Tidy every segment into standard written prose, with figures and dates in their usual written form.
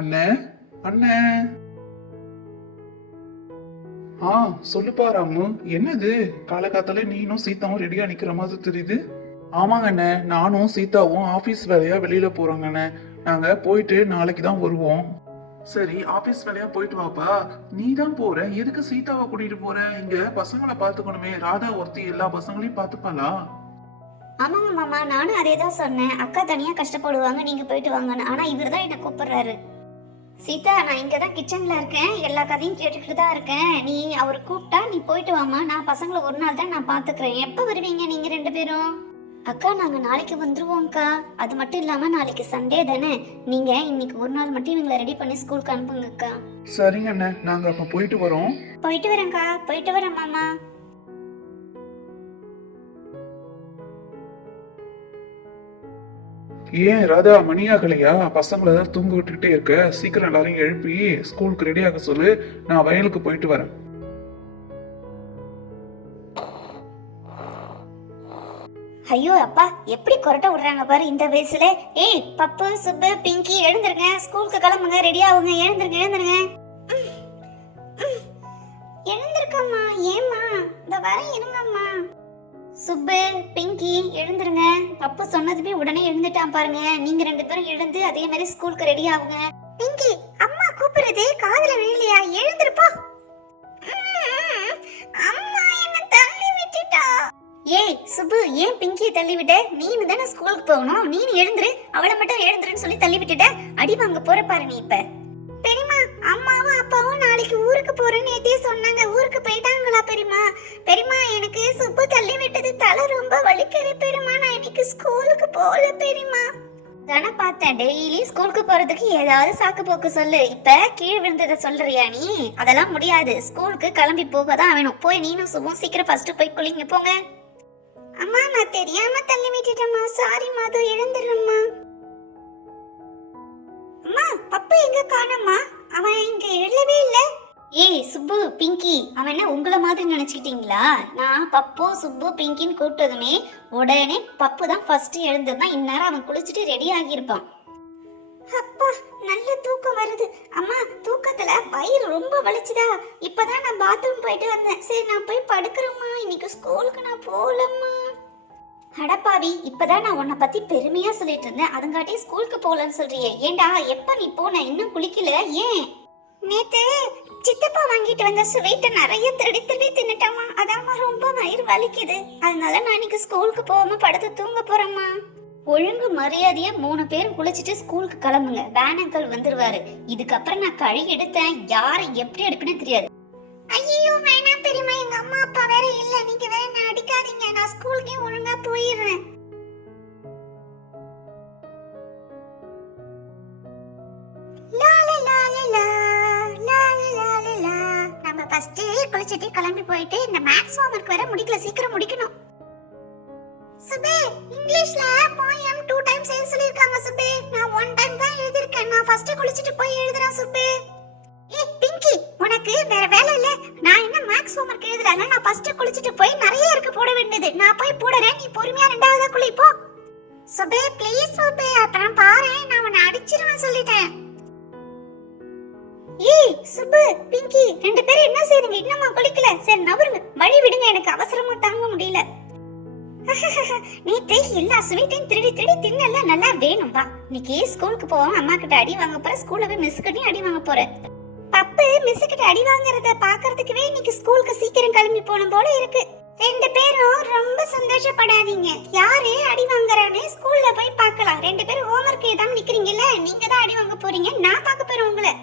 அண்ணே அண்ணே. சொல்லுப்பா ராமு, என்னது காலகாத்தால நீனும் சீதாவும் ரெடியா நிக்கிற மாதிரி தெரியுது. ஆமாங்க அண்ணே, நானும் சீதாவும் ஆபீஸ் வேலையா வெளியில போறோங்க அண்ணே. நாங்க போயிட்டு நாளைக்கு தான் வருவோம். சரி, ஆபீஸ் வேலையா போயிட்டு வாப்பா. நீ தான் போற, எதுக்கு சீதாவை கூட்டிட்டு போற? இங்க பசங்களை பாத்துக்கணுமே. ராதா ஒருத்தி எல்லா பசங்களையும் பாத்துப்பாளா? ஆமாங்க மாமா, நானும் அதே தான் சொன்னேன். அக்கா தனியா கஷ்டப்படுவாங்க, நீங்க போயிட்டு வாங்கன்னு. ஆனா இவர் தான் என்ன கூப்பிடுறாரு. சீதா, நான் இங்க தான் கிச்சன்ல இருக்கேன், எல்லா கதையும் கேட்டுக்கிட்டு தான் இருக்கேன். நீ அவர் கூப்பிட்டா நீ போயிட்டு வாமா, நான் பசங்களை ஒரு நாள் தான் நான் பாத்துக்கிறேன். எப்ப வருவீங்க நீங்க 2 பேரும்? அக்கா, நாங்க நாளைக்கு வந்துருவோம்க்கா. அது மட்டும் இல்லாம நாளைக்கு சண்டே தானே, நீங்க இன்னைக்கு ஒரு நாள் மட்டும் இவங்களை ரெடி பண்ணி ஸ்கூலுக்கு அனுப்புங்க அக்கா. சரிங்க அண்ணே, நாங்க அப்ப போயிட்டு வரோம். போயிட்டு வரேன்க்கா. போயிட்டு வரேன் மாமா. ஏன் ராதா, மணியாகலையா? பசங்களை ஏதாவது தூங்க விட்டுக்கிட்டே இருக்க. சீக்கிரம் எல்லாரையும் எழுப்பி ஸ்கூலுக்கு ரெடி ஆக சொல்லு. நான் வயலுக்கு போயிட்டு வரேன். ஐயோ அப்பா, எப்படி கொரட்டை விடுறாங்க பாரு இந்த வயசுல. ஏய் பப்பு, சுப்பு, பிங்கி, எழுந்துருங்க, ஸ்கூலுக்கு கிளம்புங்க, ரெடி ஆகுங்க. எழுந்துருங்க எழுந்துருங்க. எழுந்திருக்கம்மா. ஏம்மா? இந்த வரேன், இருங்கம்மா. சுப்பு, பிங்கி, எழுந்துருங்க. பப்பு சொன்னதுமே உடனே எழுந்துட்டான் பாருங்க. நீங்க 2 பேரும் எழுந்து அதே மாதிரி ஸ்கூலுக்கு ரெடி ஆகுங்க. பிங்கி, அம்மா கூப்பிடுறது காதுல விழலையா? எழுந்திருப்பா. அம்மா என்ன தள்ளி விட்டுட்டா. ஏய் சுப்பு, ஏன் பிங்கியை தள்ளி விட்ட? நீனு தானே ஸ்கூலுக்கு போகணும், நீனு எழுந்துரு. அவளை மட்டும் எழுந்துருன்னு சொல்லி தள்ளி விட்டுட்ட. அடி வாங்க போற பாரு நீ இப்ப. பெரியமா, அம்மாவும் அப்பாவும் நாளைக்கு ஊருக்கு போறேன்னு நேத்தே சொன்னாங்க. ஊருக்கு போயிட்டாங்களா பெரியமா? பெரியமா, எனக்கு சுப்பு தள்ளி விட்டது தலை ரொம்ப வலிக்குது பெரியமா. நான் இன்னைக்கு ஸ்கூலுக்கு போகல பெரியமா. தானே பார்த்தேன், டெய்லி ஸ்கூலுக்கு போறதுக்கு ஏதாவது சாக்கு போக்கு சொல்லு. இப்ப கீழ் விழுந்ததை சொல்றியா நீ? அதெல்லாம் முடியாது. ஸ்கூலுக்கு கிளம்பி போக தான் வேணும். போய் நீனும் சுபம் சீக்கிரம் ஃபர்ஸ்ட் போய் குளிங்க போங்க. அம்மா, நான் தெரியாம தள்ளி விட்டுட்டேம்மா. சாரி மாது, எழுந்துடுறேம்மா. அம்மா, பப்பு எங்க காணோம்மா? அவன் இங்க எழவே இல்ல. ஏய் சுப்பு, பிங்கி, அவன் என்ன உங்கள மாதிரி நினைச்சிட்டீங்களா? நான் பப்பு, சுப்பு, பிங்கின்னு கூப்பிட்டதுமே உடனே பப்பு தான் ஃபர்ஸ்ட் எழுந்திருந்தான். இந்நேரம் அவன் குளிச்சுட்டு ரெடி ஆகியிருப்பான். அப்பா, நல்ல தூக்கம் வருது. அம்மா, தூக்கத்துல வயிறு ரொம்ப வலிச்சுதா. இப்பதான் நான் பாத்ரூம் போயிட்டு வந்தேன். சரி, நான் போய் படுக்கிறேம்மா. இன்னைக்கு ஸ்கூலுக்கு நான் போகலம்மா. அடப்பாவி, இப்பதான் நான் உன்னை பத்தி பெருமையா சொல்லிட்டு இருந்தேன், அதுங்காட்டி ஸ்கூலுக்கு போகலன்னு சொல்றியே. ஏண்டா, எப்ப நீ போன? இன்னும் குளிக்கல ஏன்? நேத்து சித்தப்பா வாங்கிட்டு வந்த ஸ்வீட்டை நிறைய திருடி திருடி தின்னுட்டாமா. அதாம்மா ரொம்ப வயிறு வலிக்குது. அதனால நான் இன்னைக்கு ஸ்கூலுக்கு போகாம படுத்து தூங்க போறேம்மா. ஒழுங்கு மரியாதையா 3 பேரும் குளிச்சுட்டு ஸ்கூலுக்கு கிளம்புங்க. வேன் அங்கிள் வந்துருவாரு. இதுக்கப்புறம் நான் கழி எடுத்தேன், யாரை எப்படி எடுக்கணும்னு தெரியாது. ஐயோ வேணாம் பெரியமா, எங்க அம்மா அப்பா வேற இல்ல. நீங்க வேற என்ன அடிக்காதீங்க. நான் ஸ்கூலுக்கே ஒழுங்கா போயிடுறேன். நம்ம ஃபர்ஸ்ட் குளிச்சிட்டு கிளம்பி போயிட்டு இந்த மேத்ஸ் ஹோம்வொர்க் வேற முடிக்கல, சீக்கிரம் முடிக்கணும். சுபே, இங்கிலீஷ்ல போயம் 2 டைம்ஸ் எழுத சொல்லிருக்காங்க சுபே. நான் 1 டைம் தான் எழுதிருக்கேன். நான் ஃபர்ஸ்ட் குளிச்சிட்டு போய் எழுதுறேன் சுபே. ஏய் பிங்கி, உனக்கு வேற வேலை இல்ல? நான் என்ன மேத்ஸ் ஹோம்வொர்க் எழுதுறேன்னா, நான் ஃபர்ஸ்ட் குளிச்சிட்டு போய் நிறைய இருக்கு போட வேண்டியது. நான் போய் போடுறேன், நீ பொறுமையா 2ஆவதா குளி போ. சுபே ப்ளீஸ் சுபே, அப்புறம் பாரு நான் உன்னை அடிச்சிருவேன் சொல்லிட்டேன். ஏய் சுபு, பிங்கி, 2 பேரும் என்ன செய்றீங்க? இன்னுமா குளிக்கல? சரி நவருங்க, வழி விடுங்க, எனக்கு அவசரமா தாங்க முடியல. நீ எல்லா ஸ்வீட்டையும் திருடி திருடி தின்னல, நல்லா வேணும் வா. இன்னைக்கு ஸ்கூலுக்கு போவோம், அம்மா கிட்ட அடி வாங்க போற. ஸ்கூல்ல போய் மிஸ் கிட்ட அடி வாங்க போற. பப்பு மிஸ் கிட்ட அடி வாங்குறத பாக்குறதுக்கவே இன்னைக்கு ஸ்கூலுக்கு சீக்கிரம் கிளம்பி போணும் போல இருக்கு. 2 பேரும் ரொம்ப சந்தோஷப்படாதீங்க. யாரு அடி வாங்குறானே ஸ்கூல்ல போய் பார்க்கலாம். 2 பேரும் ஹோம்வொர்க் எழுதாம நிக்கிறீங்கல்ல, நீங்க தான் அடி வாங்க போறீங்க. நான் பார்க்க போறேன் உங்களை.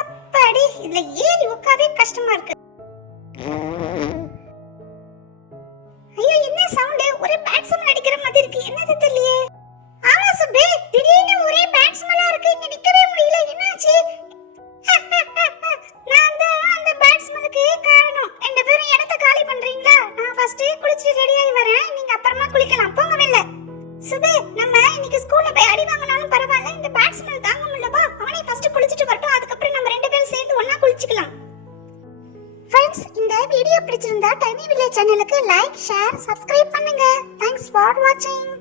அப்பாடி, இதுல ஏறி உட்காரவே கஷ்டமா இருக்கு. ஐயோ, என்ன சவுண்ட்? ஒரே பேட் சவுண்ட் அடிக்கிற மாதிரி இருக்கு. என்னது தெரியலையே. ஆமா சுபே, திடீர்னு ஒரே பேட் ஸ்மெல்லா இருக்கு. இங்க நிக்கவே முடியல. என்னாச்சு? நான் தான் அந்த பேட் ஸ்மெல்லுக்கு காரணம். 2 பேரும் இடத்தை காலி பண்றீங்களா? நான் ஃபர்ஸ்ட் குளிச்சிட்டு ரெடி ஆகி வரேன், நீங்க அப்புறமா குளிக்கலாம். போங்க வெளில. சுபே, நம்ம இன்னைக்கு ஸ்கூல்ல போய் அடி வாங்கினாலும் பரவாயில்ல, இந்த பேட் ஸ்மெல் தாங்க முடியலப்பா. அவனே ஃபர்ஸ்ட் குளிச்சிட்டு வரட்டும், அதுக்கப்புறம் நம்ம 2 பேரும் சேர்ந்து ஒண்ணா குளிச்சுக்கலாம். ஃப்ரெண்ட்ஸ், இந்த வீடியோ பிடிச்சிருந்தா டைனி வில்லேஜ் சேனலுக்கு லைக், ஷேர், சப்ஸ்கிரைப் பண்ணுங்க. Thanks for watching.